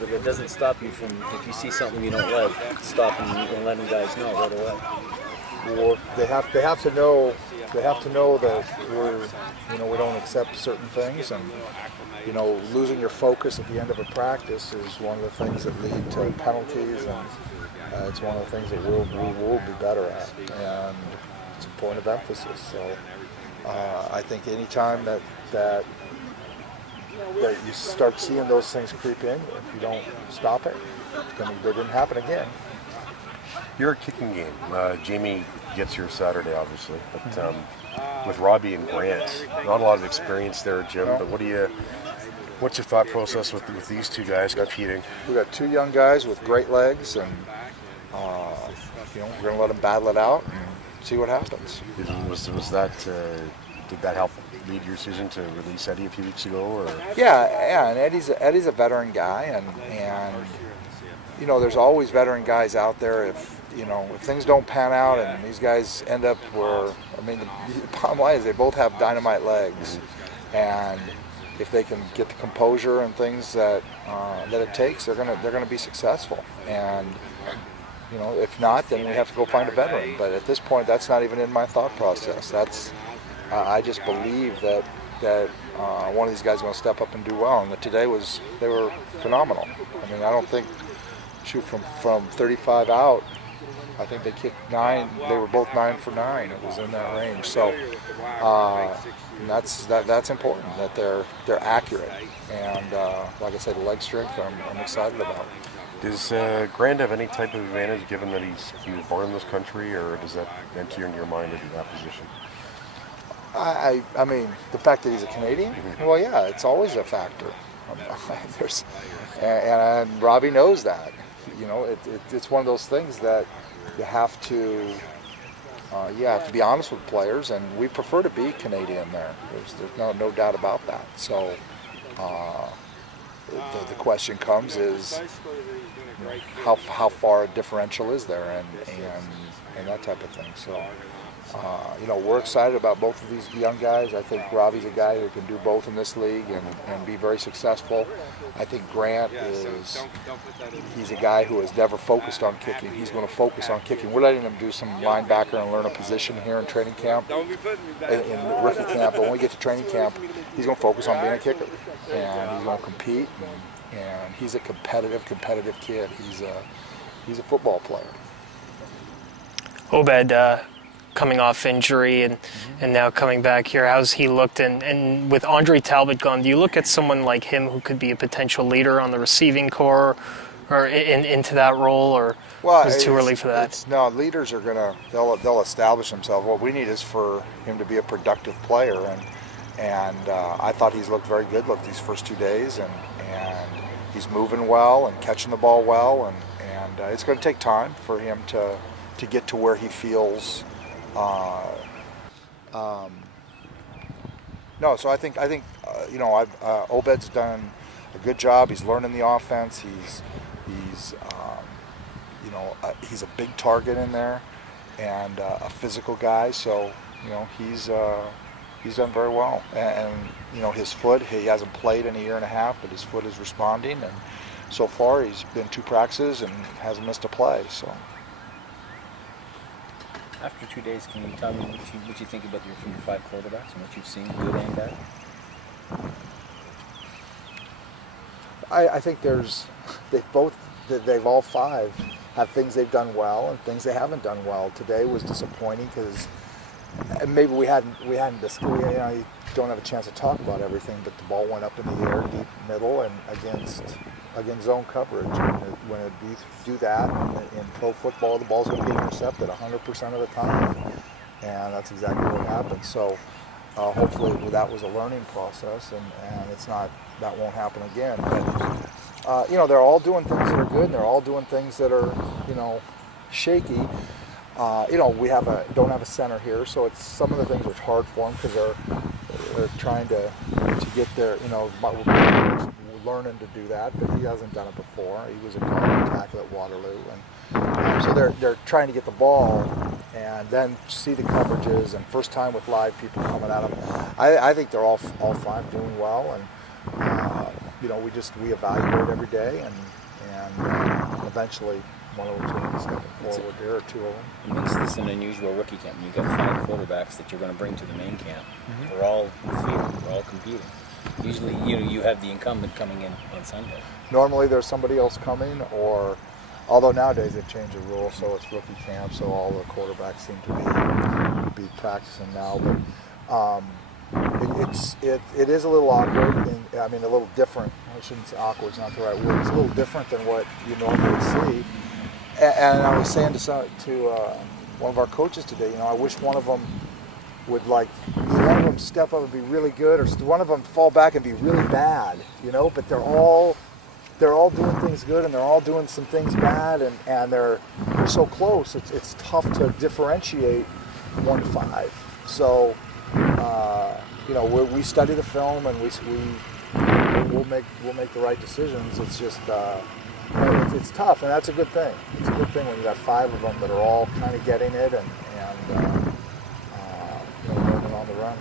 But it doesn't stop you from, if you see something you don't like, stopping and letting guys know right away. Or they have to know that we don't accept certain things, and losing your focus at the end of a practice is one of the things that lead to penalties, and it's one of the things that we will be better at, and it's a point of emphasis. So I think anytime that you start seeing those things creep in, if you don't stop it, they didn't happen again. Your kicking game, Jamie gets here Saturday, obviously, but with Robbie and Grant, not a lot of experience there, Jim. No. But what's your thought process with these two guys competing? We got two young guys with great legs, and we're going to let them battle it out and see what happens. Did that help lead your decision to release Eddie a few weeks ago? Or? Yeah, and Eddie's a veteran guy, and there's always veteran guys out there. If things don't pan out and these guys end up the bottom line is they both have dynamite legs, and if they can get the composure and things that it takes, they're gonna be successful. And if not, then we have to go find a veteran. But at this point, that's not even in my thought process. I just believe that one of these guys is going to step up and do well. And today they were phenomenal. I mean, I don't think from 35 out, I think they kicked 9. They were both 9 for 9. It was in that range. So that's important that they're accurate. And like I said, the leg strength I'm excited about. Does Grant have any type of advantage given that he was born in this country, or does that enter in your mind to be that position? I mean, the fact that he's a Canadian, well, yeah, it's always a factor. And Robbie knows that. It's one of those things that you have to be honest with players, and we prefer to be Canadian there. There's no doubt about that. So the question comes is how far a differential is there, and that type of thing. So. We're excited about both of these young guys. I think Robbie's a guy who can do both in this league and be very successful. I think Grant he's a guy who has never focused on kicking. He's going to focus on kicking. We're letting him do some linebacker and learn a position here in training camp, in rookie camp. But when we get to training camp, he's going to focus on being a kicker, and he's going to compete. And he's a competitive kid. He's a football player. Obed, coming off injury and now coming back here, how's he looked? And with Andre Talbot gone, do you look at someone like him who could be a potential leader on the receiving corps or into that role, or is it too early for that? No, leaders are they'll establish themselves. What we need is for him to be a productive player, and I thought he's looked very good these first 2 days, and he's moving well and catching the ball well, and it's going to take time for him to get to where he feels. So I think Obed's done a good job. He's learning the offense. He's a big target in there, and a physical guy. So he's done very well. And his foot, he hasn't played in a year and a half, but his foot is responding. And so far, he's been 2 practices and hasn't missed a play. So. After 2 days, can you tell me what you think about your 5 quarterbacks and what you've seen, good and bad? I think they've all 5 have things they've done well and things they haven't done well. Today was disappointing because maybe we hadn't discussed. You don't have a chance to talk about everything, but the ball went up in the air, deep middle, and against zone coverage. And when you do that in pro football, the ball's going to be intercepted 100% of the time, and that's exactly what happened. So hopefully that was a learning process, and that won't happen again. But they're all doing things that are good, and they're all doing things that are shaky. We don't have a center here, so it's some of the things are hard for them because they're trying to get their learning to do that, but he hasn't done it before. He was a guard tackle at Waterloo, and so they're trying to get the ball and then see the coverages, and first time with live people coming at them. I think they're all 5 doing well, and we evaluate every day, and eventually one of them's going to step forward here, or two of them. It makes this an unusual rookie camp. You've got 5 quarterbacks that you're going to bring to the main camp. We're all with you. We're all competing. Usually, you have the incumbent coming in on Sunday. Normally there's somebody else coming, or although nowadays they've changed the rule, so it's rookie camp, so all the quarterbacks seem to be practicing now. But it is a little awkward, and I mean a little different. I shouldn't say awkward; it's not the right word. It's a little different than what you normally see. And I was saying to one of our coaches today, I wish one of them would either one of them step up and be really good, or one of them fall back and be really bad. But they're all doing things good, and they're all doing some things bad, and they're so close. It's tough to differentiate 1 to 5. So we study the film, and we'll make the right decisions. It's just it's tough, and that's a good thing. It's a good thing when you got 5 of them that are all kind of getting it and learning on the run.